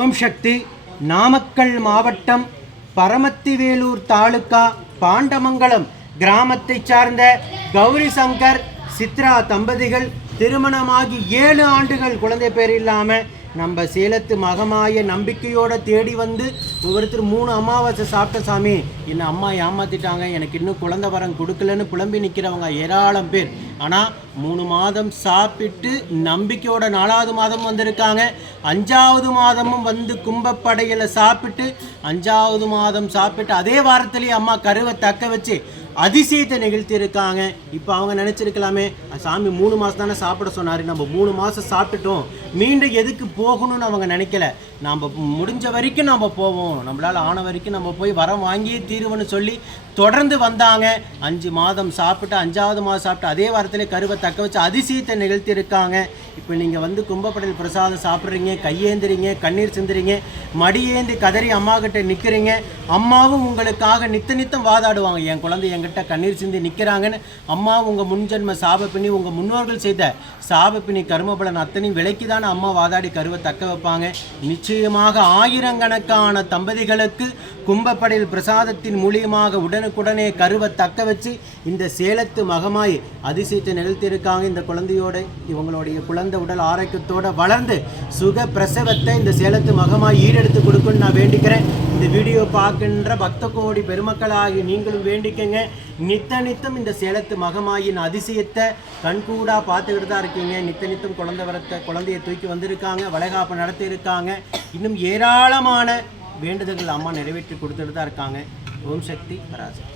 ஓம் சக்தி. நாமக்கல் மாவட்டம் பரமத்திவேலூர் தாலுகா பாண்டமங்கலம் கிராமத்தை சார்ந்த கௌரி சங்கர் சித்ரா தம்பதிகள் திருமணமாகி 7 ஆண்டுகள் குழந்தை பேர் இல்லாமல் நம்ம சேலத்து மகமாய நம்பிக்கையோடு தேடி வந்து ஒவ்வொருத்தர் 3 அமாவாசை சாப்பிட்ட சாமி என்னை அம்மா ஏமாற்றிட்டாங்க, எனக்கு இன்னும் குழந்தை வரம் கொடுக்கலன்னு புலம்பி நிற்கிறவங்க ஏராளம் பேர். ஆனால் 3 மாதம் சாப்பிட்டு நம்பிக்கையோட 4வது மாதம் வந்திருக்காங்க. 5வது மாதமும் வந்து கும்பப்படையில் சாப்பிட்டு 5வது மாதம் சாப்பிட்டு அதே வாரத்திலேயே அம்மா கருவை தக்க வச்சு அதிசயத்தை நிகழ்த்தி இருக்காங்க. இப்போ அவங்க நினச்சிருக்கலாமே, சாமி 3 மாதம் தானே சாப்பிட சொன்னார், நம்ம 3 மாதம் சாப்பிட்டுட்டோம், மீண்டும் எதுக்கு போகணும்னு அவங்க நினைக்கல. நம்ம முடிஞ்ச வரைக்கும் நம்ம போவோம், நம்மளால் ஆன வரைக்கும் நம்ம போய் வரம் வாங்கியே தீருவோன்னு சொல்லி தொடர்ந்து வந்தாங்க. 5 மாதம் சாப்பிட்டு 5வது மாதம் சாப்பிட்டு அதே வாரத்திலே கருவை தக்க வச்சு அதிசயத்தை நிகழ்த்தி இருக்காங்க. இப்போ நீங்கள் வந்து கும்பப்படையில் பிரசாதம் சாப்பிட்றீங்க, கையேந்துறீங்க, கண்ணீர் சிந்துறீங்க, மடியேந்தி கதறி அம்மா கிட்ட நிற்கிறீங்க. அம்மாவும் உங்களுக்காக நித்தம் வாதாடுவாங்க, என் குழந்தை என்கிட்ட கண்ணீர் சிந்தி நிற்கிறாங்கன்னு. அம்மா உங்கள் முன்ஜென்ம சாபப்பினி, உங்கள் முன்னோர்கள் செய்த சாபப்பினி கர்மபலன் அத்தனையும் விலைக்கு தானே அம்மா வாதாடி கருவை தக்க வைப்பாங்க. நிச்சயமாக ஆயிரக்கணக்கான தம்பதிகளுக்கு கும்பப்படையில் பிரசாதத்தின் மூலியமாக உடனுக்குடனே கருவை தக்க வச்சு இந்த சேலத்து மகமாய் அதிசயத்தை நிகழ்த்தியிருக்காங்க. இந்த குழந்தையோட இவங்களுடைய குழந்தை உடல் ஆரோக்கியத்தோடு வளர்ந்து சுக பிரசவத்தை இந்த சேலத்து மகமாய் ஈடெடுத்து கொடுக்குன்னு நான் வேண்டிக்கிறேன். இந்த வீடியோ பார்க்கின்ற பக்த கோடி பெருமக்களாகி நீங்களும் வேண்டிக்கங்க. நித்தம் இந்த சேலத்து மகமாயின் அதிசயத்தை கண்கூடா பார்த்துக்கிட்டு தான் இருக்கீங்க. நித்தம் குழந்தையை தூக்கி வந்திருக்காங்க, வளைகாப்பு நடத்தி இருக்காங்க. இன்னும் ஏராளமான வேண்டுதல்கள் அம்மா நிறைவேற்றி கொடுத்துட்டு தான் இருக்காங்க. ஓம் சக்தி பராசக்தி.